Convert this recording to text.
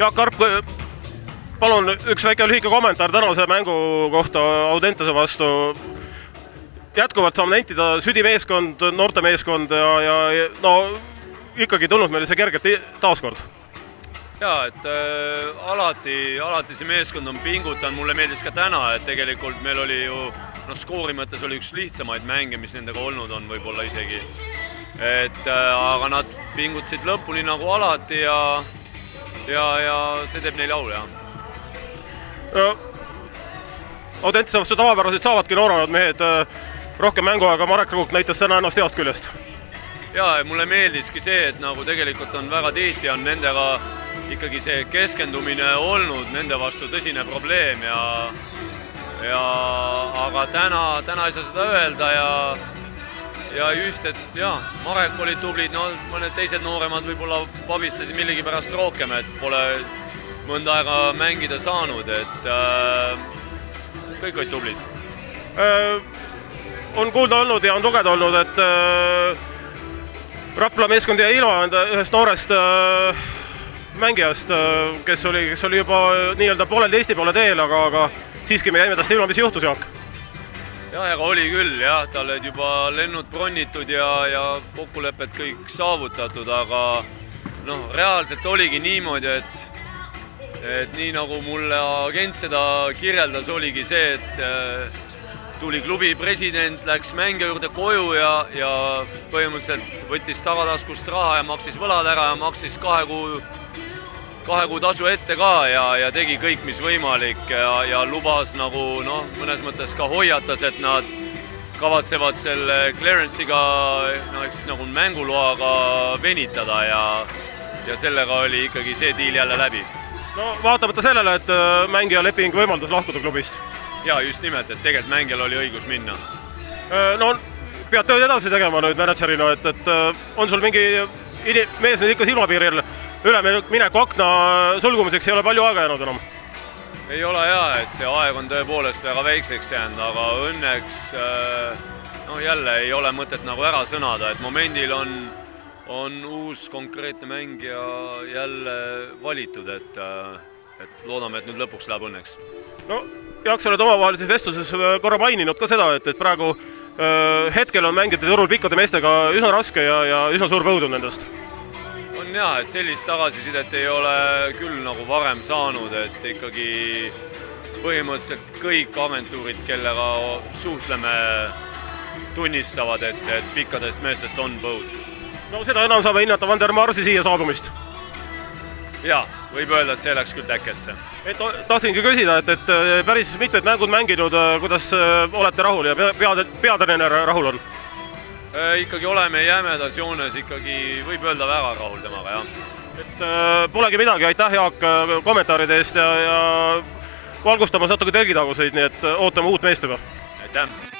Jaak Karp, palun üks väike lühike kommentaar tänase mängu kohta Audentese vastu. Jätkuvalt saame nentida südimeeskond, noortemeeskond ja no ikkagi tulnud meile see kergelt taaskord. Jaa, et alati see meeskond on pingutanud, mulle meeldis ka täna, et tegelikult meil oli ju skoori mõttes oli üks lihtsamaid mänge, mis nendega olnud on võib-olla isegi. Aga nad pingutasid lõpuni nagu alati ja see teeb neile au, jah. Audentese vastu tavapäraselt saavadki nooremad mehed rohkem mänguaega, Marek Ruuk näitas täna ennast heast küljest. Jaa, mulle meeldiski see, et nagu tegelikult on väga tihti on nendega ikkagi see keskendumine olnud nende vastu tõsine probleem aga täna ei saa seda öelda ja just, et jaa, Marek oli tublid, mõned teised nooremad võib-olla pabistasid millegi pärast rohkem, et pole mõnda aega mängida saanud, et kõik olid tublid. On kuulda olnud ja on lugeda olnud, et Rapla meeskond jäi ilma ühest noorest mängijast, kes oli juba nii-öelda poolel Eesti poole teel, aga siiski me jäime tast ilma, mis juhtus, Jaak? Jah, aga oli küll, jah, tal olid juba lennud bronnitud ja kokkulepped kõik saavutatud, aga reaalselt oligi niimoodi, et nii nagu mulle agent seda kirjeldas, oligi see, et tuli klubi president, läks mängija juurde koju ja põhimõtteliselt võttis tagataskust raha ja maksis võlad ära ja maksis 2 kuu tasu ette ka ja tegi kõik, mis võimalik ja lubas nagu mõnes mõttes ka hoiatas, et nad kavatsevad selle clearance'iga, ehk siis nagu mänguloaga venitada ja sellega oli ikkagi see diil jälle läbi. No vaatamata sellele, et mängija leping võimaldas lahkuda klubist. Jaa, just nimelt, et tegelikult mängijal oli õigus minna. No pead tööd edasi tegema nüüd managerina, et on sul mingi mees nüüd ikka silmapiiril ülemineku akna sulgumiseks ei ole palju aega jäänud enam? Ei ole jaa, et see aeg on tõepoolest väga väikseks jäänud, aga õnneks jälle ei ole mõtet nagu ära sõnada, et momendil on uus konkreetne mängija jälle valitud, et loodame, et nüüd lõpuks läheb õnneks. No, Jaak, sa oled omavahelises vestluses korra maininud ka seda, et praegu hetkel on mängijate turul pikkade meestega üsna raske ja üsna suur põud on nendest. On jah, et sellist tagasisidet ei ole küll nagu varem saanud, et ikkagi põhimõtteliselt kõik agentuurid, kellega suhtleme, tunnistavad, et pikkadest meestest on põud. No seda enam saame hinnata Van der Marsi siia saabumist. Jaa, võib öelda, et see läks küll täkkesse. Tahtsingi küsida, et päris mitmed mängud mänginud, kuidas olete rahul ja peatreener rahul on? Ikkagi oleme jämedas joones, ikkagi võib öelda väga rahul temaga, jah. Polegi midagi, aitäh Jaak kommentaaride eest ja valgustamas natuke telgitaguseid, nii et ootame uut meest juba. Aitäh!